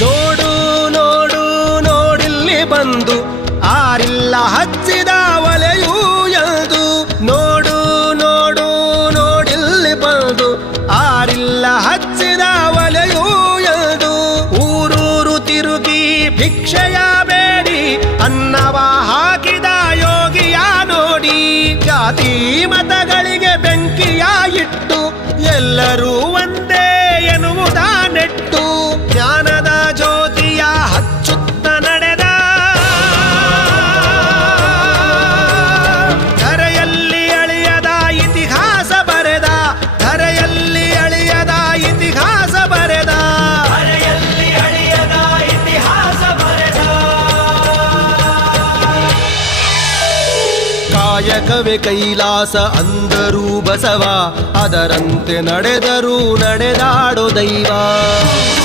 ನೋಡು ನೋಡು, ನೋಡಿಲ್ಲಿ ಬಂದು. ಆರಿಲ್ಲ ಹಚ್ಚಿದ ಒಲೆಯೂ ಎಂದು ನೋಡು ನೋಡು, ನೋಡಿಲ್ಲಿ ಬಂದು. ಆರಿಲ್ಲ ಹಚ್ಚಿದ ಒಲೆಯೂ ಎಂದು ಊರೂರು ತಿರುಗಿ ಭಿಕ್ಷೆಯ ಬೇಡಿ. ಅನ್ನವ ಹಾಕಿದ ಯೋಗಿಯ ನೋಡಿ. ಜಾತಿ ಮತಗಳಿಗೆ ಕಾಯಕವೇ ಕೈಲಾಸ ಅಂದರೂ ಬಸವ ಅದರಂತೆ ನಡೆದರೂ ನಡೆದಾಡೋ ದೈವ.